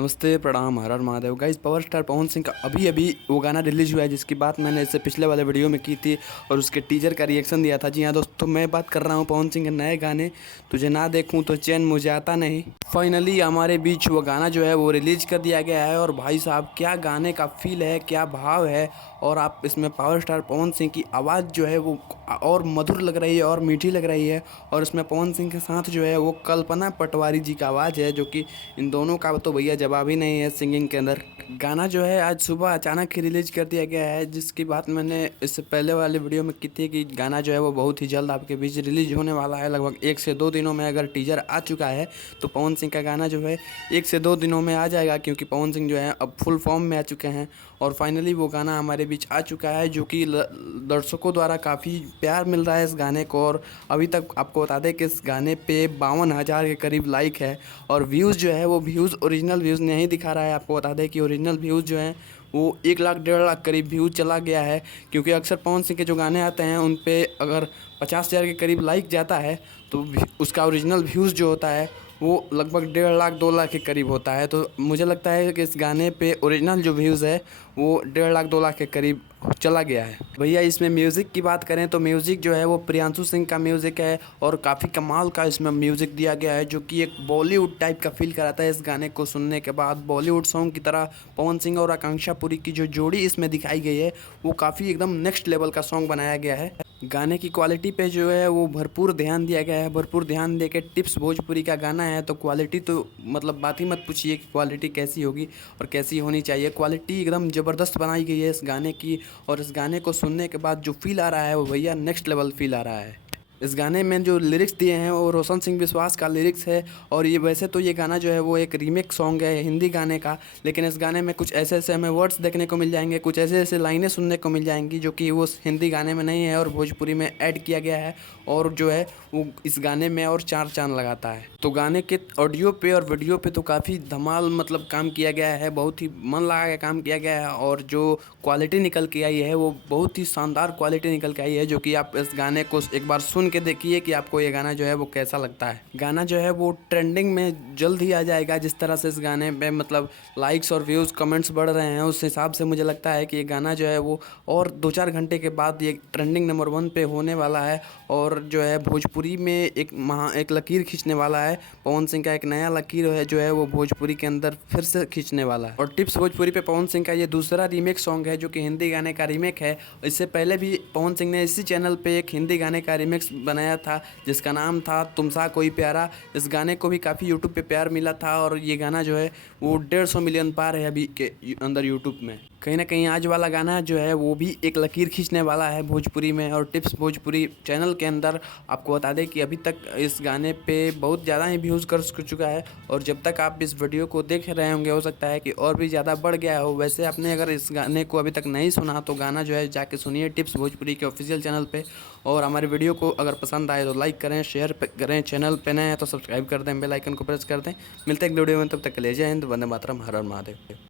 नमस्ते, प्रणाम, हर हर Mahadev. Guys, power star Pawan Singh का अभी अभी वो गाना रिलीज हुआ है जिसकी बात मैंने इससे पिछले वाले वीडियो में की थी और उसके टीजर का रिएक्शन दिया था। जी हाँ दोस्तों, मैं बात कर रहा हूँ पवन सिंह के नए गाने तुझे ना देखूँ तो चैन मुझे आता नहीं। फाइनली हमारे बीच वो गाना जो है वो रिलीज कर दिया गया है और भाई साहब क्या गाने का फील है, क्या भाव है। और आप इसमें पावर स्टार पवन सिंह की आवाज़ जो है वो और मधुर लग रही है और मीठी लग रही है। और इसमें पवन सिंह के साथ जो है वो कल्पना पटवारी जी का आवाज़ है, जो कि इन दोनों का तो भैया जवाब ही नहीं है सिंगिंग के अंदर। गाना जो है आज सुबह अचानक ही रिलीज कर दिया गया है, जिसकी बात मैंने इससे पहले वाले वीडियो में की थी कि गाना जो है वो बहुत ही जल्द आपके बीच रिलीज होने वाला है। लगभग 1 से 2 दिनों में अगर टीजर आ चुका है तो पवन सिंह का गाना जो है 1 से 2 दिनों में आ जाएगा, क्योंकि पवन सिंह जो है अब फुल फॉर्म में आ चुके हैं। और फाइनली वो गाना हमारे बीच आ चुका है, जो कि दर्शकों द्वारा काफ़ी प्यार मिल रहा है इस गाने को। और अभी तक आपको बता दें कि इस गाने पे 52,000 के करीब लाइक है और व्यूज़ जो है वो व्यूज़ ओरिजिनल व्यूज़ नहीं दिखा रहा है। आपको बता दें कि ओरिजिनल व्यूज़ जो हैं वो 1 लाख 1.5 लाख करीब व्यूज़ चला गया है, क्योंकि अक्सर पवन सिंह के जो गाने आते हैं उन पे अगर 50,000 के करीब लाइक जाता है तो उसका ओरिजिनल व्यूज़ जो होता है वो लगभग 1.5 लाख 2 लाख के करीब होता है। तो मुझे लगता है कि इस गाने पे ओरिजिनल जो व्यूज़ है वो 1.5 लाख 2 लाख के करीब चला गया है। भैया इसमें म्यूज़िक की बात करें तो म्यूज़िक जो है वो प्रियांशु सिंह का म्यूज़िक है और काफ़ी कमाल का इसमें म्यूज़िक दिया गया है, जो कि एक बॉलीवुड टाइप का फील कराता है। इस गाने को सुनने के बाद बॉलीवुड सॉन्ग की तरह पवन सिंह और आकांक्षा पुरी की जो जोड़ी इसमें दिखाई गई है वो काफ़ी एकदम नेक्स्ट लेवल का सॉन्ग बनाया गया है। गाने की क्वालिटी पे जो है वो भरपूर ध्यान दिया गया है, भरपूर ध्यान दे के टिप्स भोजपुरी का गाना है तो क्वालिटी तो मतलब बात ही मत पूछिए कि क्वालिटी कैसी होगी और कैसी होनी चाहिए। क्वालिटी एकदम ज़बरदस्त बनाई गई है इस गाने की, और इस गाने को सुनने के बाद जो फील आ रहा है वो भैया नेक्स्ट लेवल फील आ रहा है। इस गाने में जो लिरिक्स दिए हैं वो रोशन सिंह विश्वास का लिरिक्स है। और ये वैसे तो ये गाना जो है वो एक रीमेक सॉन्ग है हिंदी गाने का, लेकिन इस गाने में कुछ ऐसे ऐसे हमें वर्ड्स देखने को मिल जाएंगे, कुछ ऐसे ऐसे लाइनें सुनने को मिल जाएंगी जो कि वो हिंदी गाने में नहीं है और भोजपुरी में ऐड किया गया है। और जो है वो इस गाने में और 4 चांद लगाता है। तो गाने के ऑडियो पे और वीडियो पे तो काफ़ी धमाल मतलब काम किया गया है, बहुत ही मन लगा के काम किया गया है। और जो क्वालिटी निकल के आई है वो बहुत ही शानदार क्वालिटी निकल के आई है, जो कि आप इस गाने को एक बार सुन के देखिए कि आपको ये गाना जो है वो कैसा लगता है। गाना जो है वो ट्रेंडिंग में जल्द ही आ जाएगा। जिस तरह से इस गाने पे मतलब लाइक्स और व्यूज़ कमेंट्स बढ़ रहे हैं उस हिसाब से मुझे लगता है कि ये गाना जो है वो और 2-4 घंटे के बाद ये ट्रेंडिंग नंबर 1 पे होने वाला है। और जो है भोजपुरी में एक लकीर खींचने वाला है। पवन सिंह का एक नया लकीर है जो है वो भोजपुरी के अंदर फिर से खींचने वाला है। और टिप्स भोजपुरी पे पवन सिंह का ये दूसरा रीमेक सॉन्ग है, जो कि हिंदी गाने का रीमेक है। इससे पहले भी पवन सिंह ने इसी चैनल पे एक हिंदी गाने का रीमिक्स बनाया था जिसका नाम था तुम सा कोई प्यारा। इस गाने को भी काफ़ी यूट्यूब पे प्यार मिला था और ये गाना जो है वो 150 मिलियन पार है अभी के अंदर यूट्यूब में। कहीं ना कहीं आज वाला गाना जो है वो भी एक लकीर खींचने वाला है भोजपुरी में। और टिप्स भोजपुरी चैनल के अंदर आपको बता दें कि अभी तक इस गाने पे बहुत ज़्यादा ही व्यूज़ कर चुका है, और जब तक आप इस वीडियो को देख रहे होंगे हो सकता है कि और भी ज़्यादा बढ़ गया हो। वैसे आपने अगर इस गाने को अभी तक नहीं सुना तो गाना जो है जाके सुनिए टिप्स भोजपुरी के ऑफिशियल चैनल पे। और हमारे वीडियो को अगर पसंद आए तो लाइक करें, शेयर करें, चैनल पे नए हैं तो सब्सक्राइब कर दें, बेल आइकन को प्रेस कर दें। मिलते हैं एक वीडियो में, तब तक के लिए जय हिंद, वंदे मातरम, हर हर महादेव।